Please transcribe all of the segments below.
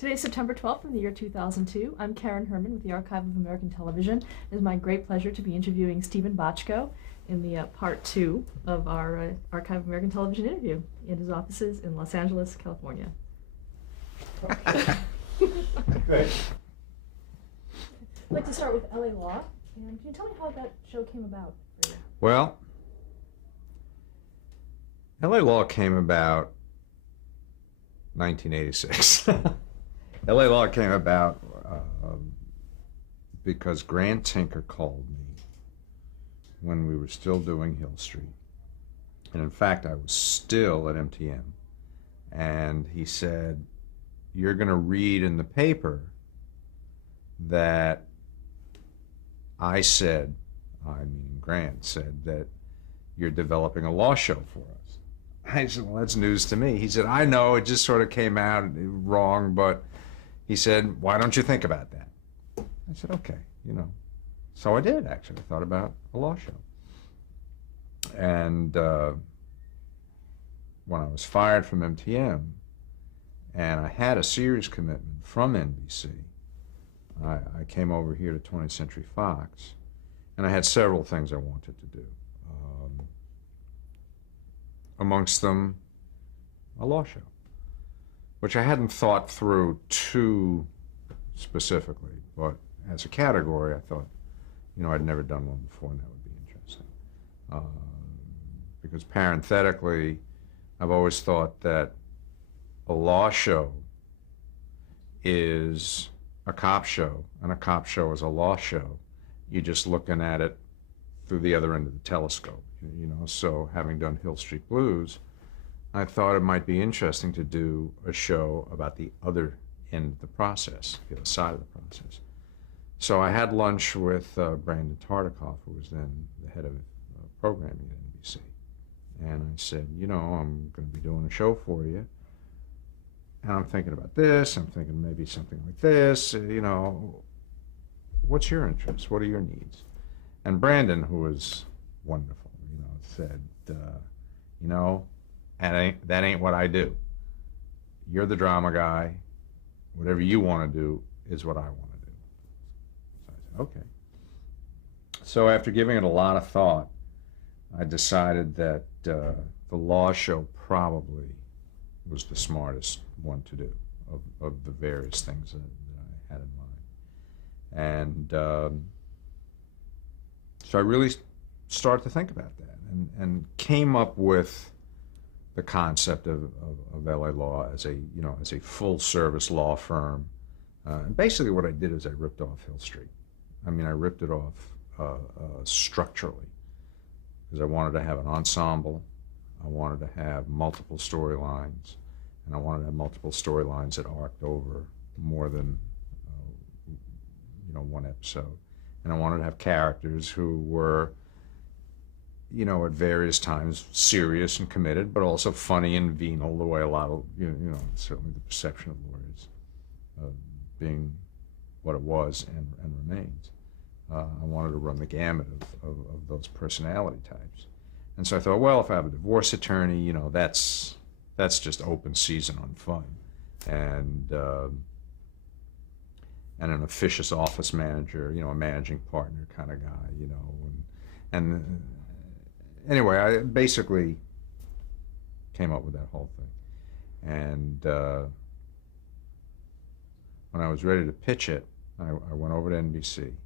Today is September 12th in the year 2002. I'm Karen Herman with the Archive of American Television. It is my great pleasure to be interviewing Stephen Bochco in the part 2 of our Archive of American Television interview in his offices in Los Angeles, California. Great. I'd like to start with LA Law. And can you tell me how that show came about for you? Well, LA Law came about 1986. LA Law came about because Grant Tinker called me when we were still doing Hill Street. And in fact, I was still at MTM. And he said, "You're going to read in the paper that I said," I mean Grant said, "that you're developing a law show for us." I said, "Well, that's news to me." He said, "I know, it just sort of came out wrong, but," he said, "why don't you think about that?" I said, "Okay, you know." So I did, actually. I thought about a law show. And when I was fired from MTM, and I had a series commitment from NBC, I came over here to 20th Century Fox, and I had several things I wanted to do. Amongst them, a law show, which I hadn't thought through too specifically, but as a category, I thought, you know, I'd never done one before, and that would be interesting. Because parenthetically, I've always thought that a law show is a cop show, and a cop show is a law show. You're just looking at it through the other end of the telescope, you know. So having done Hill Street Blues, I thought it might be interesting to do a show about the other end of the process, the other side of the process. So I had lunch with Brandon Tartikoff, who was then the head of programming at NBC. And I said, you know, I'm going to be doing a show for you, and I'm thinking about this, I'm thinking maybe something like this, you know, what's your interest? What are your needs? And Brandon, who was wonderful, you know, said, you know, that ain't what I do. You're the drama guy. Whatever you want to do is what I want to do. So I said, okay. So after giving it a lot of thought, I decided that the law show probably was the smartest one to do of the various things that I had in mind. And so I really started to think about that and came up with the concept of LA Law as a, you know, as a full-service law firm. And basically what I did is I ripped off Hill Street. I mean, I ripped it off structurally, because I wanted to have an ensemble, I wanted to have multiple storylines, and I wanted to have multiple storylines that arced over more than you know, one episode. And I wanted to have characters who were, you know, at various times serious and committed, but also funny and venal, the way a lot of, you know, certainly the perception of lawyers being what it was and remains. I wanted to run the gamut of those personality types. And so I thought, well, if I have a divorce attorney, you know, that's just open season on fun. And an officious office manager, you know, a managing partner kind of guy, you know. And anyway, I basically came up with that whole thing. And when I was ready to pitch it, I went over to NBC,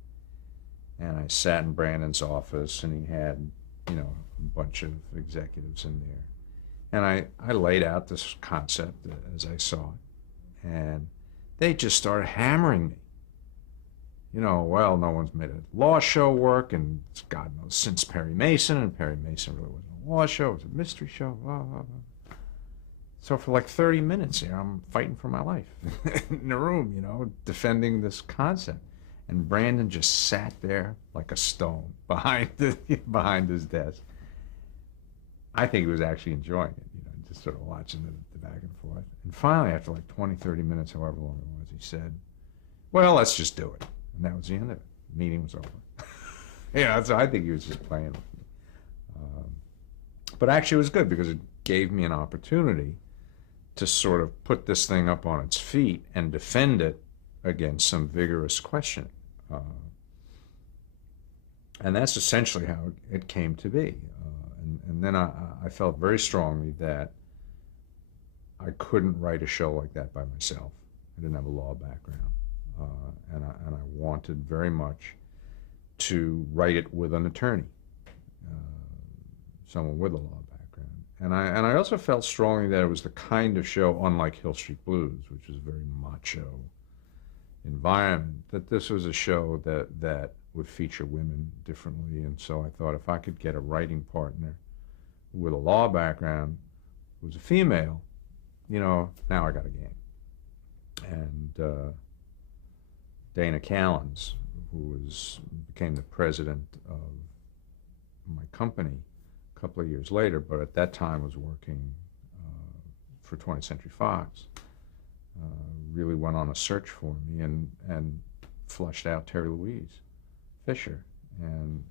and I sat in Brandon's office, and he had, you know, a bunch of executives in there. And I laid out this concept as I saw it, and they just started hammering me. You know, well, no one's made a law show work, and God knows, since Perry Mason, and Perry Mason really wasn't a law show, it was a mystery show, blah, blah, blah. So for like 30 minutes here, I'm fighting for my life in the room, you know, defending this concept. And Brandon just sat there like a stone behind his desk. I think he was actually enjoying it, you know, just sort of watching the back and forth. And finally, after like 20, 30 minutes, however long it was, he said, well, let's just do it. And that was the end of it. The meeting was over. Yeah, so I think he was just playing with me. But actually it was good because it gave me an opportunity to sort of put this thing up on its feet and defend it against some vigorous questioning. And that's essentially how it came to be. And then I felt very strongly that I couldn't write a show like that by myself. I didn't have a law background. And I wanted very much to write it with an attorney, someone with a law background. And I also felt strongly that it was the kind of show, unlike Hill Street Blues, which is a very macho environment, that this was a show that would feature women differently. And so I thought if I could get a writing partner with a law background who was a female, you know, now I got a game. And Dana Callens, who became the president of my company a couple of years later, but at that time was working for 20th Century Fox, really went on a search for me and flushed out Terry Louise Fisher, and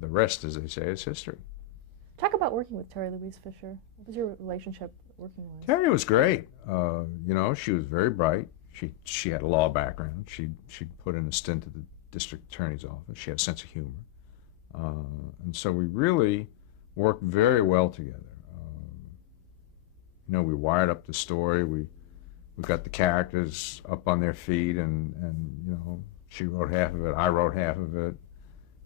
the rest, as they say, is history. Talk about working with Terry Louise Fisher. What was your relationship working with? Terry was great. You know, she was very bright. She had a law background. She'd put in a stint at the district attorney's office. She had a sense of humor, and so we really worked very well together. You know, we wired up the story. We got the characters up on their feet, and you know, she wrote half of it, I wrote half of it.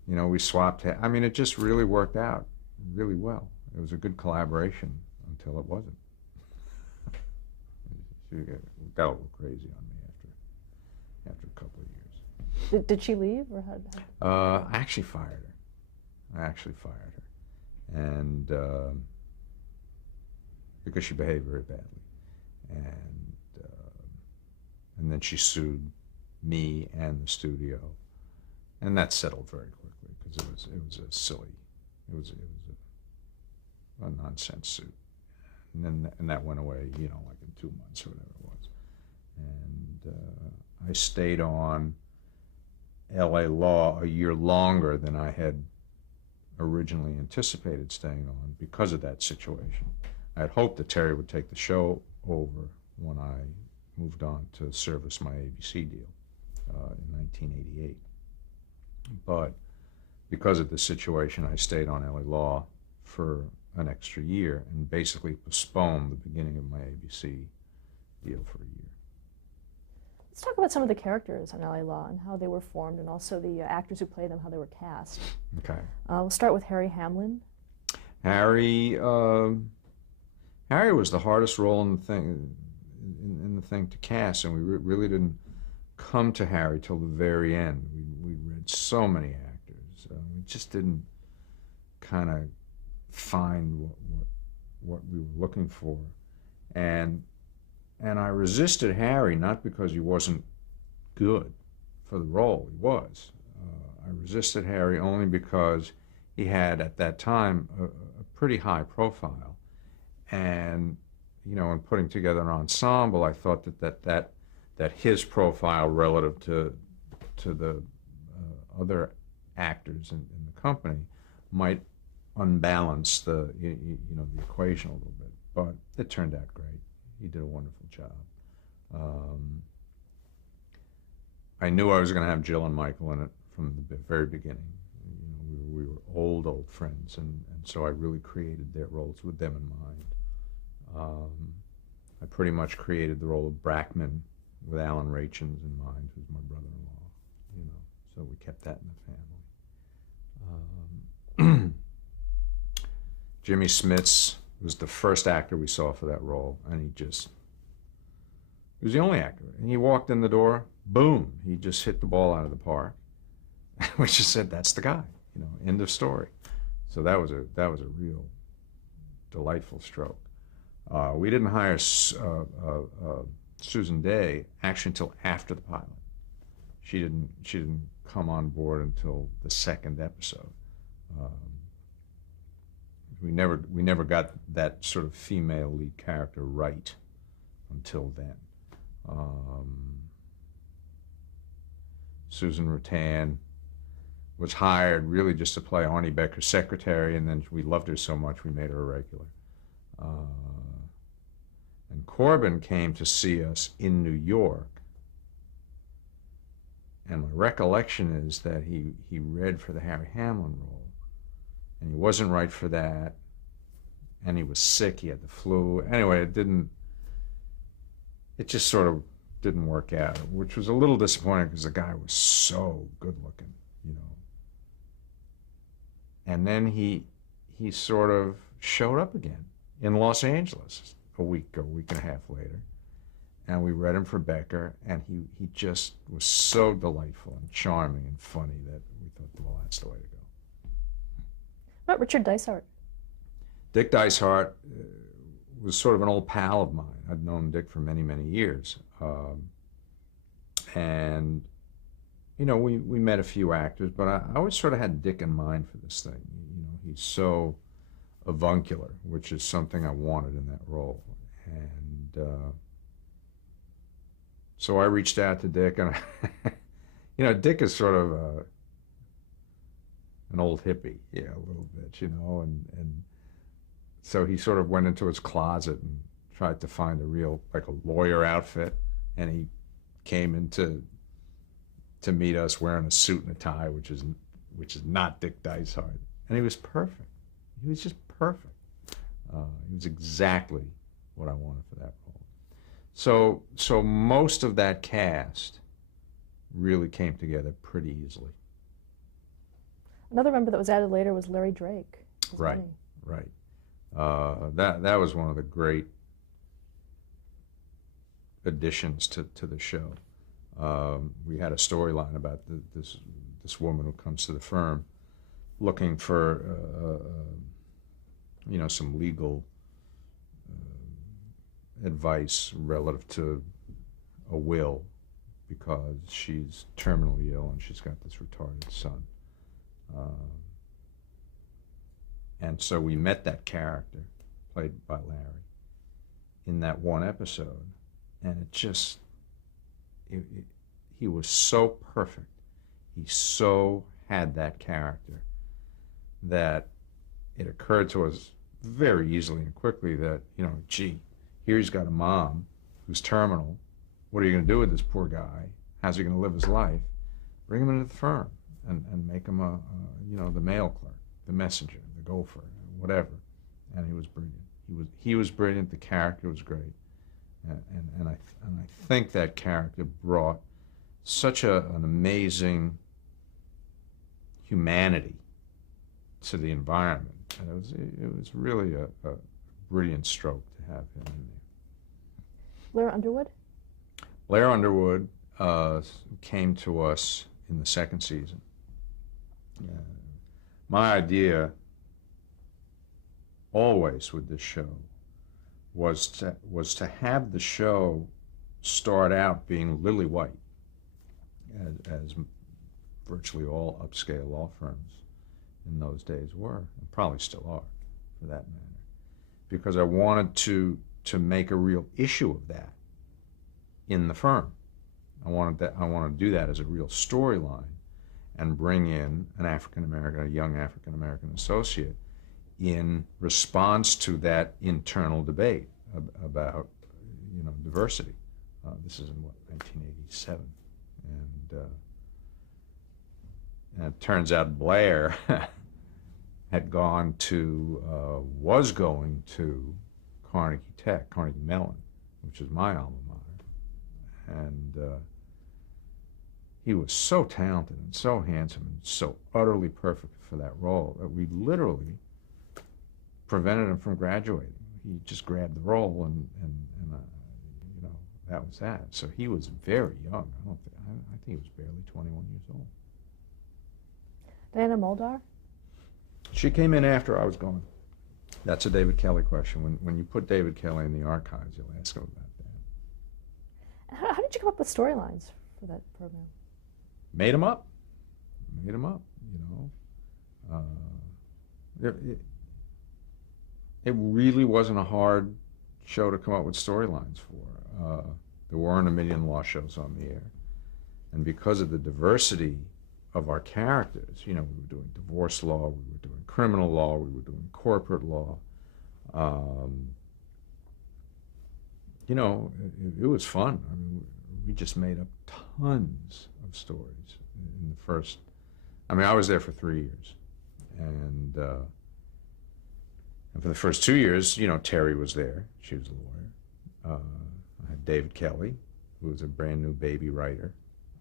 You know, we swapped. I mean, it just really worked out really well. It was a good collaboration until it wasn't. She got a little crazy on me after a couple of years. Did she leave, or had? I actually fired her. And because she behaved very badly, and then she sued me and the studio, and that settled very quickly because it was a nonsense suit, and that went away, you know, like in 2 months or whatever it was. And I stayed on L.A. Law a year longer than I had originally anticipated staying on because of that situation. I had hoped that Terry would take the show over when I moved on to service my ABC deal in 1988. But because of the situation, I stayed on LA Law for an extra year and basically postponed the beginning of my ABC deal for a year. Let's talk about some of the characters on LA Law and how they were formed, and also the actors who played them, how they were cast. Okay. We'll start with Harry Hamlin. Harry was the hardest role in the thing to cast, and we really didn't come to Harry till the very end. We read so many actors. We just didn't kind of find what we were looking for, and I resisted Harry, not because he wasn't good for the role. He was. I resisted Harry only because he had at that time a pretty high profile, and you know, in putting together an ensemble, I thought that his profile relative to the other actors in the company might unbalance the equation a little bit. But it turned out great. He did a wonderful job. I knew I was going to have Jill and Michael in it from the very beginning. You know, we were old friends, and so I really created their roles with them in mind. I pretty much created the role of Brackman with Alan Rachins in mind, who's my brother-in-law. You know, so we kept that in the family. Jimmy Smits was the first actor we saw for that role, and he was the only actor. And he walked in the door, boom, he just hit the ball out of the park. We just said, that's the guy, you know, end of story. So that was a real delightful stroke. We didn't hire Susan Day actually until after the pilot. She didn't come on board until the second episode. We never got that sort of female lead character right until then. Susan Rattan was hired really just to play Arnie Becker's secretary, and then we loved her so much we made her a regular. And Corbin came to see us in New York. And my recollection is that he read for the Harry Hamlin role. And he wasn't right for that. And he was sick. He had the flu. Anyway, it just sort of didn't work out, which was a little disappointing because the guy was so good looking, you know. And then he sort of showed up again in Los Angeles a week and a half later. And we read him for Becker, and he just was so delightful and charming and funny that we thought, well, that's the way to go. What about Richard Dysart? Dick Dysart was sort of an old pal of mine. I'd known Dick for many, many years. And, you know, we met a few actors, but I always sort of had Dick in mind for this thing. You know, he's so avuncular, which is something I wanted in that role. And so I reached out to Dick, and you know, Dick is sort of an old hippie, yeah, a little bit, you know, and so he sort of went into his closet and tried to find a real, like a lawyer outfit, and he came in to meet us wearing a suit and a tie, which is not Dick Dysart, and he was perfect. He was just perfect. He was exactly what I wanted for that role. So most of that cast really came together pretty easily. Another member that was added later was Larry Drake. Right, right. That was one of the great additions to the show. We had a storyline about this woman who comes to the firm looking for you know, some legal advice relative to a will because she's terminally ill and she's got this retarded son. And so we met that character, played by Larry, in that one episode, and it just, he was so perfect. He so had that character that it occurred to us very easily and quickly that, you know, gee, here he's got a mom who's terminal. What are you going to do with this poor guy? How's he going to live his life? Bring him into the firm and make him you know, the mail clerk, the messenger, the gopher, whatever. And he was brilliant. He was brilliant. The character was great, and I think that character brought such an amazing humanity to the environment. And it was really a brilliant stroke to have him in there. Blair Underwood? Blair Underwood came to us in the second season. My idea always with this show was to have the show start out being lily white, as virtually all upscale law firms in those days were, and probably still are, for that matter, because I wanted to make a real issue of that in the firm. I wanted to do that as a real storyline, and bring in an African-American, a young African-American associate, in response to that internal debate about, you know, diversity. This is in, what, 1987, and it turns out Blair had was going to Carnegie Mellon, which is my alma mater, and he was so talented and so handsome and so utterly perfect for that role that we literally prevented him from graduating. He just grabbed the role and you know, that was that. So he was very young. I think he was barely 21 years old. Diana Muldaur? She came in after I was gone. That's a David Kelly question. When you put David Kelly in the archives, you'll ask him about that. How did you come up with storylines for that program? Made them up, you know. It really wasn't a hard show to come up with storylines for. There weren't a million law shows on the air. And because of the diversity of our characters, you know, we were doing divorce law, we were doing criminal law, we were doing corporate law. You know, it was fun. I mean, we just made up tons of stories in the first. I mean, I was there for 3 years, and for the first 2 years, you know, Terry was there. She was a lawyer. I had David Kelly, who was a brand new baby writer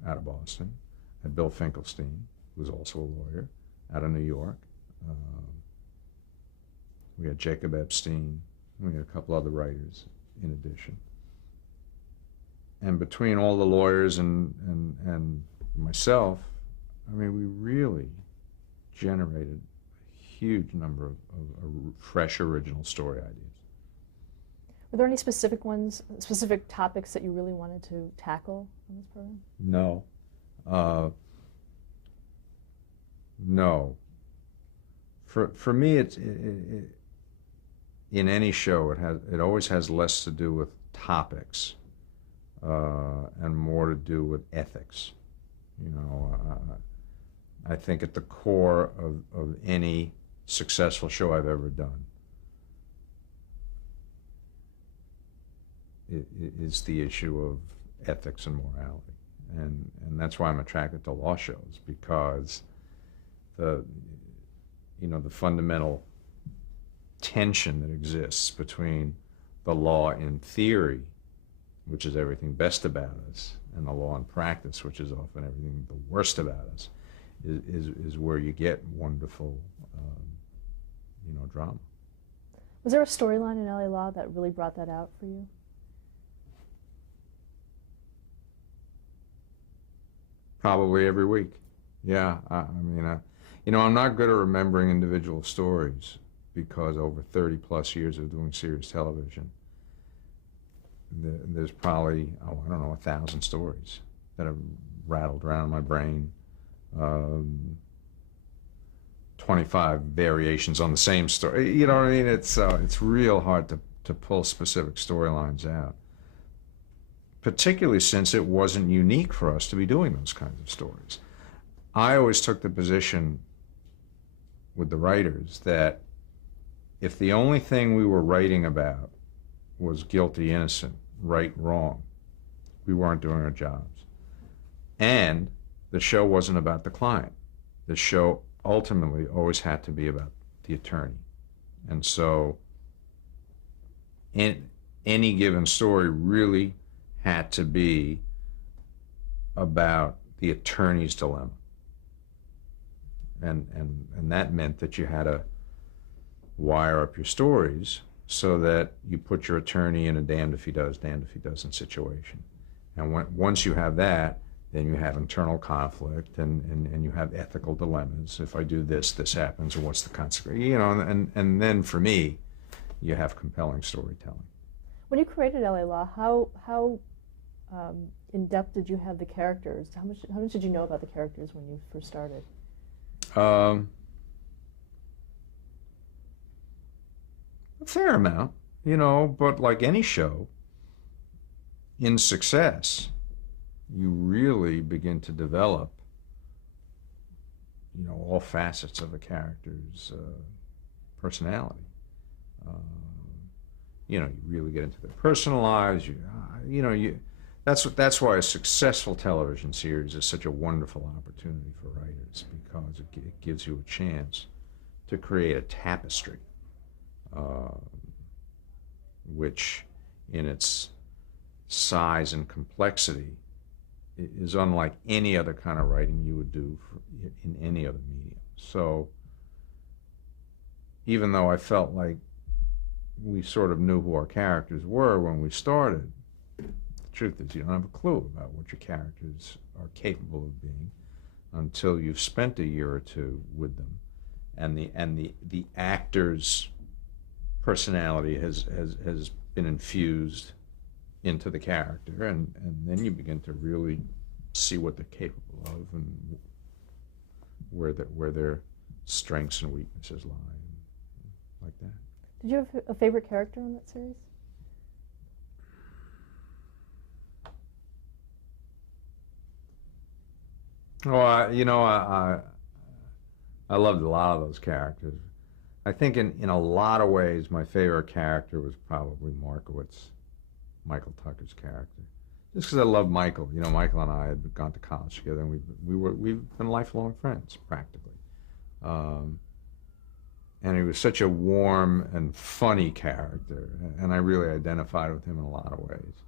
out of Boston. I had Bill Finkelstein, who was also a lawyer out of New York. We had Jacob Epstein. We had a couple other writers in addition. And between all the lawyers and myself, I mean, we really generated a huge number of fresh, original story ideas. Were there any specific ones, specific topics that you really wanted to tackle on this program? No. No. For me, in any show, it always has less to do with topics and more to do with ethics. You know, I think at the core of any successful show I've ever done is the issue of ethics and morality, and that's why I'm attracted to law shows, because the fundamental tension that exists between the law in theory, which is everything best about us, and the law in practice, which is often everything the worst about us, is where you get wonderful, drama. Was there a storyline in LA Law that really brought that out for you? Probably every week. Yeah, I mean, I'm not good at remembering individual stories, because over 30 plus years of doing series television, there's probably, I don't know, 1,000 stories that have rattled around in my brain. 25 variations on the same story. You know what I mean? It's real hard to pull specific storylines out, particularly since it wasn't unique for us to be doing those kinds of stories. I always took the position with the writers that if the only thing we were writing about was guilty, innocent, right, wrong, we weren't doing our jobs. And the show wasn't about the client. The show ultimately always had to be about the attorney. And so in any given story really had to be about the attorney's dilemma. And that meant that you had to wire up your stories so that you put your attorney in a damned if he does, damned if he doesn't situation. And once you have that, then you have internal conflict and you have ethical dilemmas. If I do this, this happens, or what's the consequence? You know, and then for me, you have compelling storytelling. When you created LA Law, how in depth did you have the characters? How much did you know about the characters when you first started? A fair amount, but like any show, in success, you really begin to develop, all facets of a character's personality. You really get into their personal lives. That's why a successful television series is such a wonderful opportunity for writers, because it gives you a chance to create a tapestry, which in its size and complexity is unlike any other kind of writing you would do in any other medium. So even though I felt like we sort of knew who our characters were when we started, the truth is you don't have a clue about what your characters are capable of being until you've spent a year or two with them, and the actor's personality has been infused into the character, and then you begin to really see what they're capable of and where their strengths and weaknesses lie, like that. Did you have a favorite character in that series? Well, I loved a lot of those characters. I think in a lot of ways, my favorite character was probably Markowitz. Michael Tucker's character, just because I loved Michael. You know, Michael and I had gone to college together, and we've been lifelong friends practically. And he was such a warm and funny character, and I really identified with him in a lot of ways.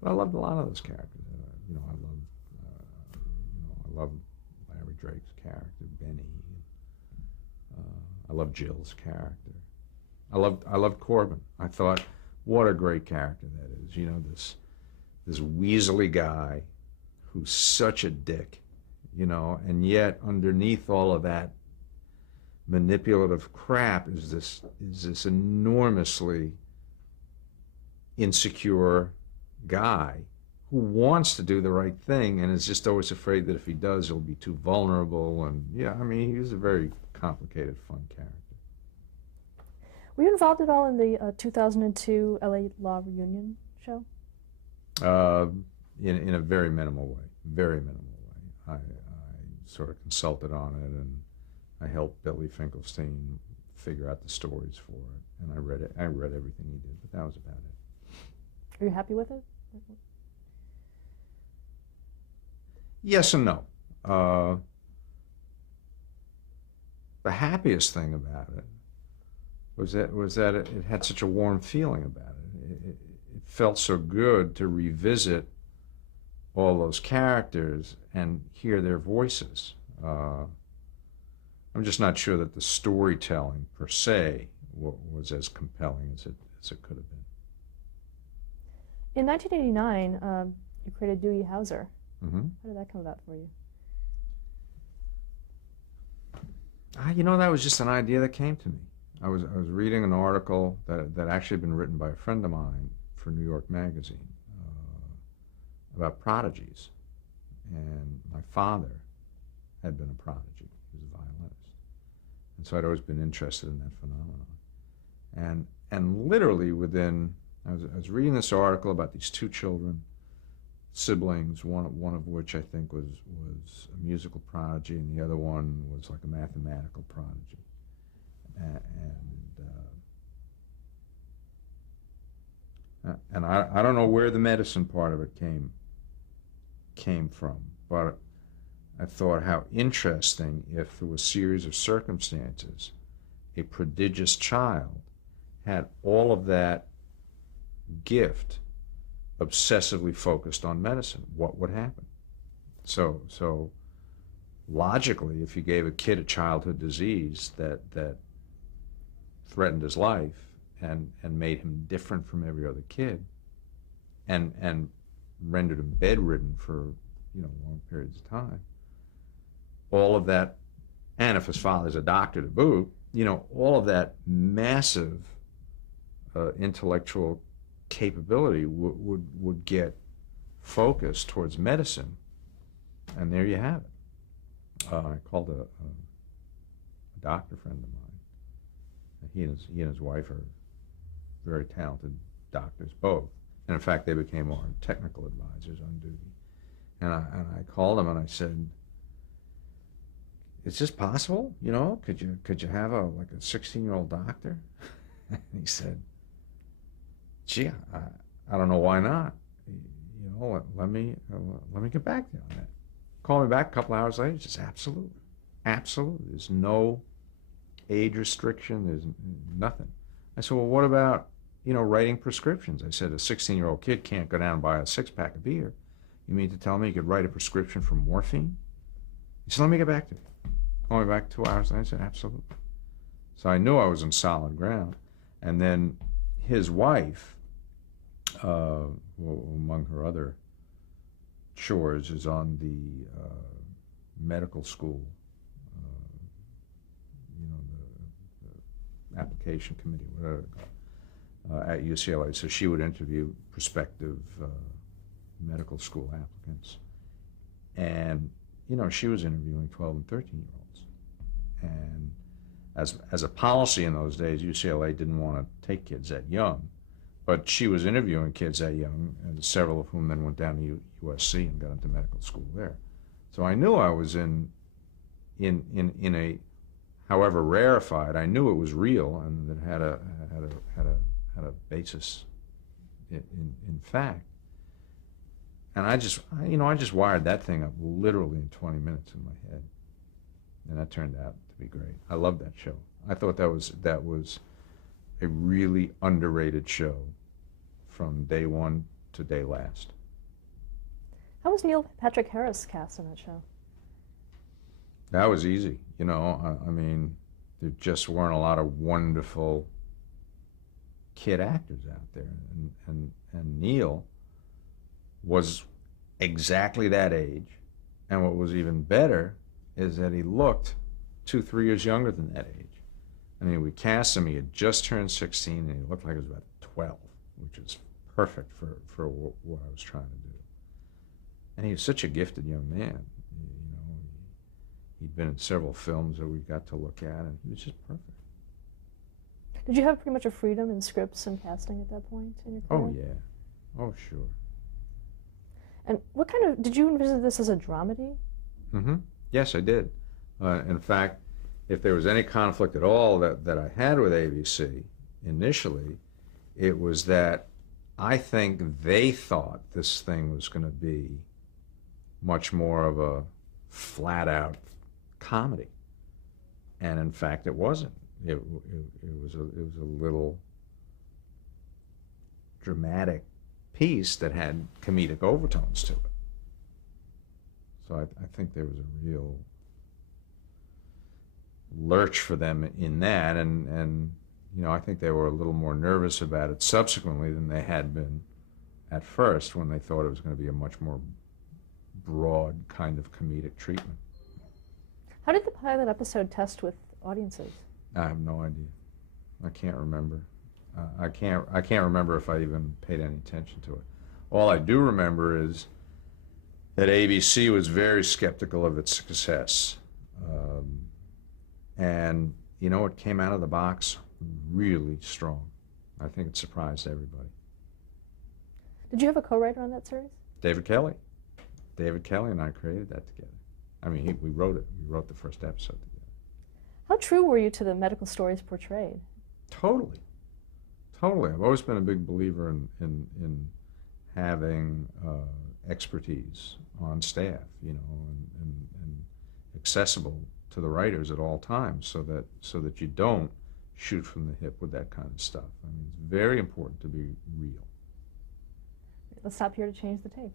But I loved a lot of those characters. I loved Larry Drake's character, Benny. I loved Jill's character. I loved Corbin. I thought, what a great character that is. You know, this weaselly guy who's such a dick, you know, and yet underneath all of that manipulative crap is this enormously insecure guy who wants to do the right thing and is just always afraid that if he does, he'll be too vulnerable. And yeah, I mean, he was a very complicated, fun character. Were you involved at all in the 2002 LA Law Reunion show? In a very minimal way, very minimal way. I sort of consulted on it, and I helped Billy Finkelstein figure out the stories for it, and I read it. I read everything he did, but that was about it. Are you happy with it? Yes and no. The happiest thing about it was that it had such a warm feeling about it. It felt so good to revisit all those characters and hear their voices. I'm just not sure that the storytelling per se was as compelling as it could have been. In 1989, you created Doogie Howser. Mm-hmm. How did that come about for you? You know, that was just an idea that came to me. I was reading an article that actually had been written by a friend of mine for New York Magazine about prodigies, and my father had been a prodigy. He was a violinist, and so I'd always been interested in that phenomenon. And literally within, I was reading this article about these two children, siblings, one of which I think was a musical prodigy, and the other one was like a mathematical prodigy. And I don't know where the medicine part of it came from, but I thought how interesting if through a series of circumstances a prodigious child had all of that gift obsessively focused on medicine, what would happen? So logically, if you gave a kid a childhood disease that threatened his life and made him different from every other kid and rendered him bedridden for, you know, long periods of time, all of that, and if his father's a doctor to boot, you know, all of that massive intellectual capability would get focused towards medicine, and there you have it. I called a doctor friend of mine. He and his wife are very talented doctors, both, and in fact they became our technical advisors on duty. And I called him and I said, "Is this possible? You know, could you have a 16-year-old doctor?" And he said, "Gee, I don't know why not. You know, let me get back to you on that." Call me back a couple hours later. Just absolutely. There's no age restriction. There's nothing. I said, "Well, what about, you know, writing prescriptions?" I said, "A 16-year-old kid can't go down and buy a 6-pack of beer. You mean to tell me you could write a prescription for morphine?" He said, "Let me get back to you." Call me back 2 hours later. I said, "Absolutely." So I knew I was on solid ground. And then his wife, among her other chores, is on the medical school, the application committee at UCLA. So she would interview prospective medical school applicants. And, you know, she was interviewing 12 and 13-year-olds. And as a policy in those days, UCLA didn't want to take kids that young. But she was interviewing kids that young, and several of whom then went down to USC and got into medical school there. So I knew I was in a, however rarefied, I knew it was real and that had had a basis in fact. And I just wired that thing up literally in 20 minutes in my head, and that turned out to be great. I loved that show. I thought that was a really underrated show from day one to day last. How was Neil Patrick Harris cast in that show? That was easy. You know, I mean, there just weren't a lot of wonderful kid actors out there, and Neil was exactly that age, and what was even better is that he looked 2-3 years younger than that age. I mean, we cast him, he had just turned 16, and he looked like he was about 12, which is perfect for what I was trying to do. And he was such a gifted young man. You know, he'd been in several films that we got to look at, and he was just perfect. Did you have pretty much a freedom in scripts and casting at that point in your career? Oh, yeah. Oh, sure. And what kind of, did you envision this as a dramedy? Mm-hmm. Yes, I did. In fact, if there was any conflict at all that I had with ABC initially, it was that I think they thought this thing was going to be much more of a flat-out comedy. And in fact, it wasn't. It was a little dramatic piece that had comedic overtones to it. So I think there was a real lurch for them in that, and you know, I think they were a little more nervous about it subsequently than they had been at first, when they thought it was going to be a much more broad kind of comedic treatment. How did the pilot episode test with audiences? I have no idea. I can't remember. I can't remember if I even paid any attention to it. All I do remember is that ABC was very skeptical of its success. And, you know, it came out of the box really strong. I think it surprised everybody. Did you have a co-writer on that series? David Kelly. David Kelly and I created that together. I mean, we wrote it. We wrote the first episode together. How true were you to the medical stories portrayed? Totally. Totally. I've always been a big believer in having expertise on staff, you know, and accessible to the writers at all times, so that you don't shoot from the hip with that kind of stuff. I mean, it's very important to be real. Let's stop here to change the tape.